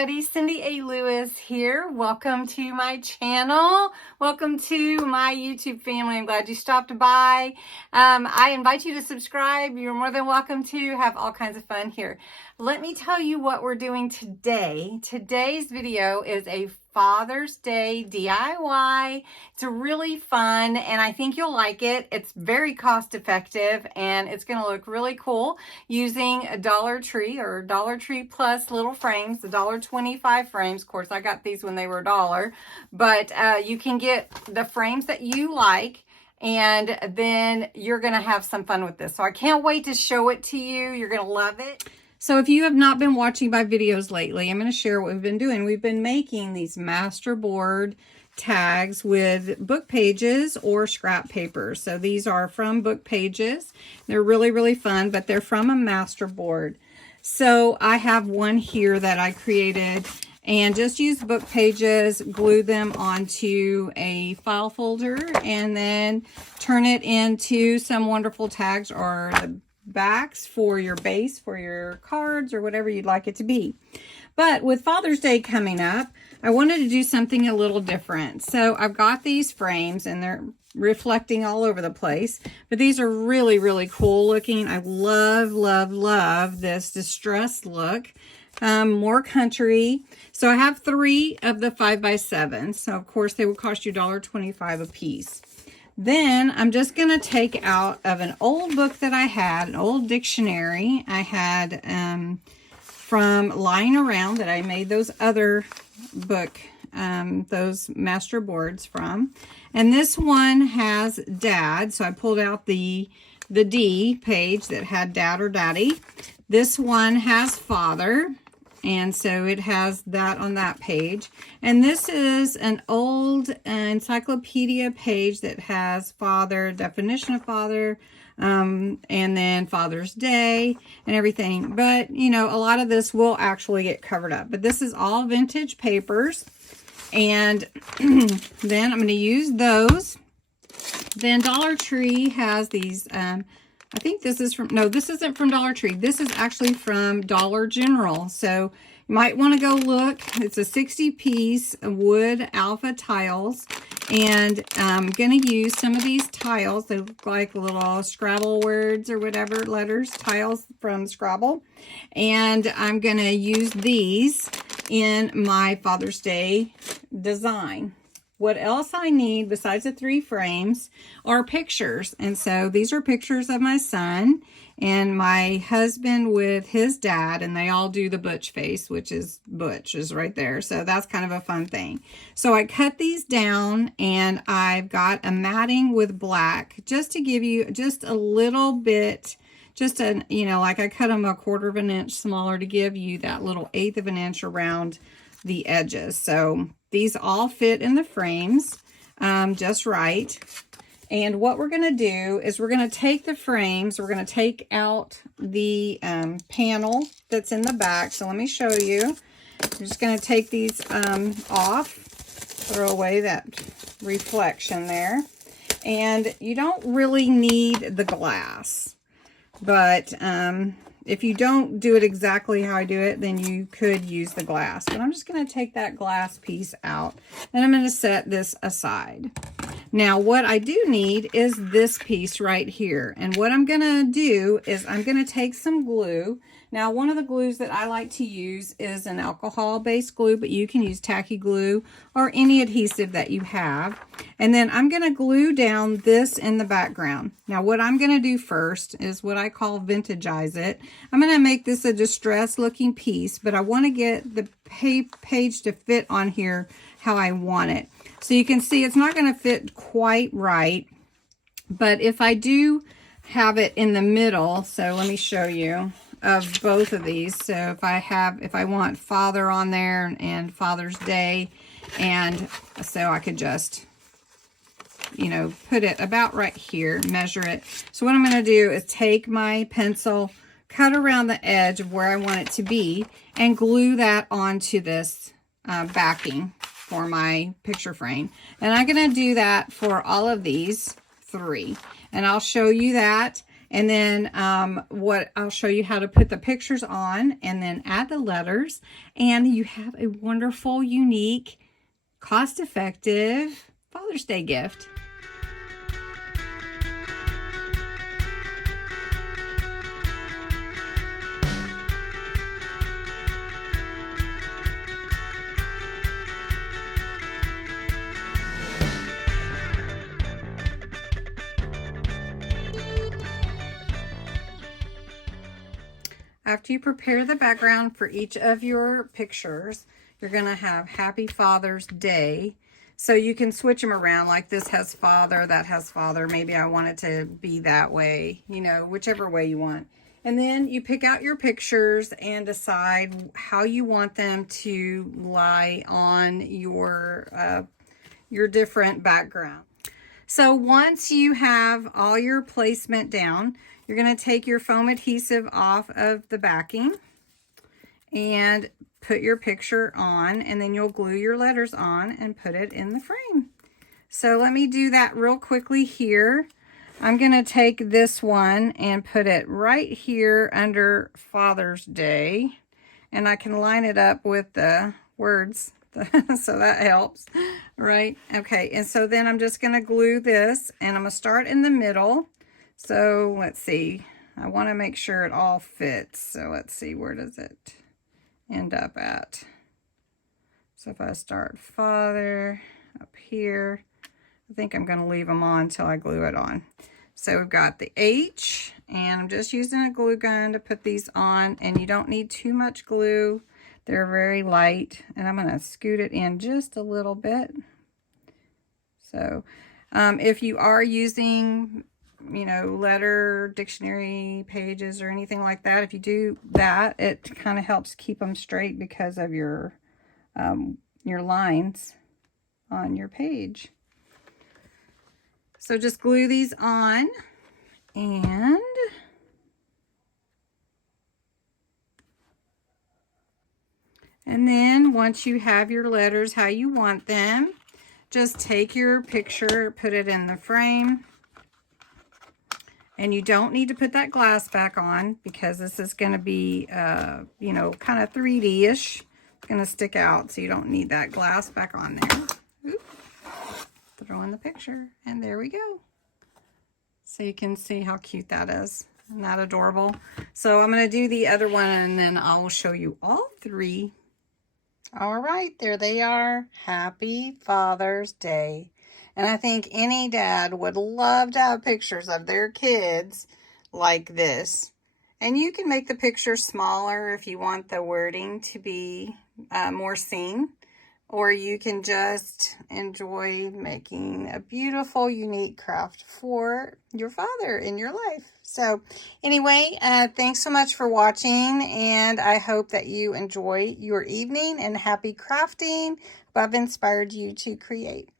everybody, Cindy A. Lewis here. Welcome to my channel. Welcome to my YouTube family. I'm glad you stopped by. I invite you to subscribe. You're more than welcome to have all kinds of fun here. Let me tell you what we're doing today. Today's video is a Father's Day DIY. It's really fun and I think you'll like it. It's very cost effective and it's going to look really cool using a Dollar Tree or Dollar Tree Plus little frames, the $1.25 frames. Of course, I got these when they were $1, but you can get the frames that you like and then you're going to have some fun with this. So I can't wait to show it to you. You're going to love it. So if you have not been watching my videos lately, I'm going to share what we've been doing. We've been making these masterboard tags with book pages or scrap paper. So these are from book pages. They're really, really fun, but they're from a masterboard. So I have one here that I created and just use book pages, glue them onto a file folder, and then turn it into some wonderful tags or the backs for your base, for your cards, or whatever you'd like it to be. But with Father's Day coming up, I wanted to do something a little different. So I've got these frames and they're reflecting all over the place, but these are really, really cool looking. I love, love, love this distressed look. More country. So I have 3 of the 5x7. So of course they will cost you $1.25 a piece. Then I'm just going to take out of an old book that I had, an old dictionary I had from lying around that I made those other book, those master boards from. And this one has Dad, so I pulled out the D page that had Dad or Daddy. This one has Father. And so it has that on that page. And this is an old encyclopedia page that has Father, definition of Father, and then Father's Day and everything. But, you know, a lot of this will actually get covered up. But this is all vintage papers. And then I'm going to use those. Then Dollar Tree has these... I think this is from, no, this isn't from Dollar Tree. This is actually from Dollar General. So you might want to go look. It's a 60-piece wood alpha tiles. And I'm going to use some of these tiles. They look like little Scrabble words or whatever, letters, tiles from Scrabble. And I'm going to use these in my Father's Day design. What else I need besides the 3 frames are pictures. And so these are pictures of my son and my husband with his dad, and they all do the Butch face, which is Butch is right there. So that's kind of a fun thing. So I cut these down and I've got a matting with black just to give you just a little bit, just a, you know, like I cut them a 1/4 of an inch smaller to give you that little 1/8 of an inch around the edges. So these all fit in the frames just right. And what we're going to do is we're going to take the frames, we're going to take out the panel that's in the back. So let me show you. I'm just going to take these off, throw away that reflection there. And you don't really need the glass, but if you don't do it exactly how I do it, then you could use the glass. But I'm just going to take that glass piece out and I'm going to set this aside. Now, what I do need is this piece right here. And what I'm going to do is I'm going to take some glue. Now, one of the glues that I like to use is an alcohol-based glue, but you can use tacky glue or any adhesive that you have. And then I'm going to glue down this in the background. Now, what I'm going to do first is what I call vintagize it. I'm going to make this a distressed looking piece, but I want to get the page to fit on here how I want it. So you can see it's not going to fit quite right, but if I do have it in the middle, so let me show you of both of these. So if I want Father on there and Father's Day, and so I could just, you know, put it about right here, measure it. So what I'm going to do is take my pencil, cut around the edge of where I want it to be, and glue that onto this backing for my picture frame. And I'm going to do that for all of these 3. And I'll show you that And then what I'll show you how to put the pictures on and then add the letters. And you have a wonderful, unique, cost-effective Father's Day gift. After you prepare the background for each of your pictures, you're going to have Happy Father's Day. So you can switch them around, like this has father, that has father. Maybe I want it to be that way, you know, whichever way you want. And then you pick out your pictures and decide how you want them to lie on your different background. So once you have all your placement down, you're going to take your foam adhesive off of the backing and put your picture on, and then you'll glue your letters on and put it in the frame. So let me do that real quickly here. I'm going to take this one and put it right here under Father's Day, and I can line it up with the words so that helps, right? Okay, and so then I'm just going to glue this, and I'm going to start in the middle. So let's see, I want to make sure it all fits. So let's see, where does it end up at? So if I start father up here, I think I'm going to leave them on until I glue it on. So we've got the H, and I'm just using a glue gun to put these on, and you don't need too much glue. They're very light, and I'm going to scoot it in just a little bit. So if you are using, you know, letter dictionary pages or anything like that, if you do that, it kind of helps keep them straight because of your lines on your page. So just glue these on, and then once you have your letters how you want them, just take your picture, put it in the frame. And you don't need to put that glass back on because this is going to be, you know, kind of 3D-ish. It's going to stick out, so you don't need that glass back on there. Oop. Throw in the picture, and there we go. So you can see how cute that is. Isn't that adorable? So I'm going to do the other one, and then I will show you all three. All right, there they are. Happy Father's Day. And I think any dad would love to have pictures of their kids like this. And you can make the picture smaller if you want the wording to be more seen. Or you can just enjoy making a beautiful, unique craft for your father in your life. So anyway, thanks so much for watching, and I hope that you enjoy your evening, and happy crafting. I've inspired you to create.